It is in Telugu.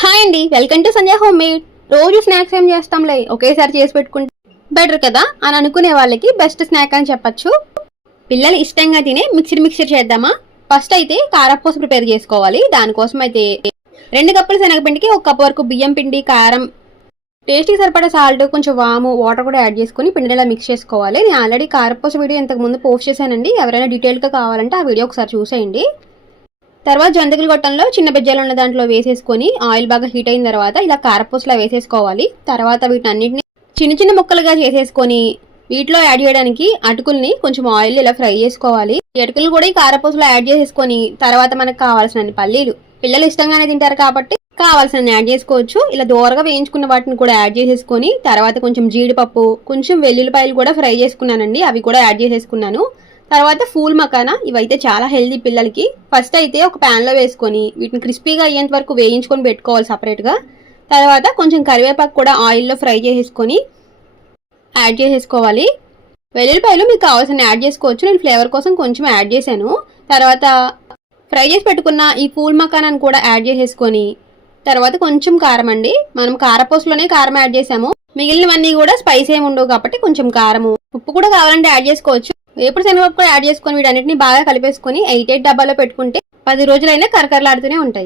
హాయ్ అండి welcome to Sanjay home made రోజు స్నాక్స్ ఏం చేస్తాంలే? ఒకేసారి చేసి పెట్టుకుంటే బెటర్ కదా? అని అనుకునే వాళ్ళకి బెస్ట్ స్నాక్ అని చెప్పచ్చు. పిల్లలు ఇష్టంగా తినే మిక్సర్ మిక్సర్ చేద్దామా? ఫస్ట్ అయితే కారపూస ప్రిపేర్ చేసుకోవాలి. దానికోసం అయితే రెండు కప్పులు శనగపిండికి ఒక కప్పు వరకు బియ్యం పిండి కారం టేస్ట్కి సరిపడా సాల్ట్ కొంచెం వాము వాటర్ కూడా యాడ్ చేసుకొని పిండిలా మిక్స్ చేసుకోవాలి. నేను ఆల్రెడీ కారపూస వీడియో ఇంతకు ముందు పోస్ట్ చేశానండి. ఎవరైనా డీటెయిల్గా కావాలంటే ఆ వీడియో ఒకసారి చూసేయండి. తర్వాత జంతికలు గొట్టంలో చిన్న బెజ్జాలు ఉన్న దాంట్లో వేసేసుకొని ఆయిల్ బాగా హీట్ అయిన తర్వాత ఇలా కారపూసలా వేసేసుకోవాలి. తర్వాత వీటిని చిన్న చిన్న ముక్కలుగా చేసేసుకొని వీటిలో యాడ్ చేయడానికి అటుకుల్ని కొంచెం ఆయిల్ ఇలా ఫ్రై చేసుకోవాలి. అటుకులు కూడా ఈ కారపూసలో యాడ్ చేసేసుకొని తర్వాత మనకు కావాల్సిన పల్లీలు. పిల్లలు ఇష్టంగానే తింటారు కాబట్టి కావాల్సిన యాడ్ చేసుకోవచ్చు. ఇలా దూరగా వేయించుకున్న వాటిని కూడా యాడ్ చేసేసుకొని తర్వాత కొంచెం జీడిపప్పు కొంచెం వెల్లుల్లిపాయలు కూడా ఫ్రై చేసుకున్నానండి. అవి కూడా యాడ్ చేసేసుకున్నాను. తర్వాత ఫూల్ మకానా ఇవైతే చాలా హెల్దీ పిల్లలకి. ఫస్ట్ అయితే ఒక ప్యాన్లో వేసుకొని వీటిని క్రిస్పీగా అయ్యేంత వరకు వేయించుకొని పెట్టుకోవాలి సపరేట్గా. తర్వాత కొంచెం కరివేపాకు కూడా ఆయిల్లో ఫ్రై చేసేసుకొని యాడ్ చేసేసుకోవాలి. వెల్లుల్లిపాయలు మీకు కావాల్సిన యాడ్ చేసుకోవచ్చు. నేను ఫ్లేవర్ కోసం కొంచెం యాడ్ చేశాను. తర్వాత ఫ్రై చేసి పెట్టుకున్న ఈ పూల్ మకానాన్ని కూడా యాడ్ చేసేసుకొని తర్వాత కొంచెం కారం అండి. మనం కారపూసలోనే కారం యాడ్ చేసాము మిగిలినవన్నీ కూడా స్పైస్ ఏమి ఉండవు కాబట్టి కొంచెం కారము. ఉప్పు కూడా కావాలంటే యాడ్ చేసుకోవచ్చు. వేపుడు శనగపప్పు కూడా యాడ్ చేసుకొని వీటన్నిటిని బాగా కలిపేసుకొని ఎయిట్ ఎయిట్ డబ్బాలో పెట్టుకుంటే పది రోజులైనా కరకరలాడుతూనే ఉంటాయి.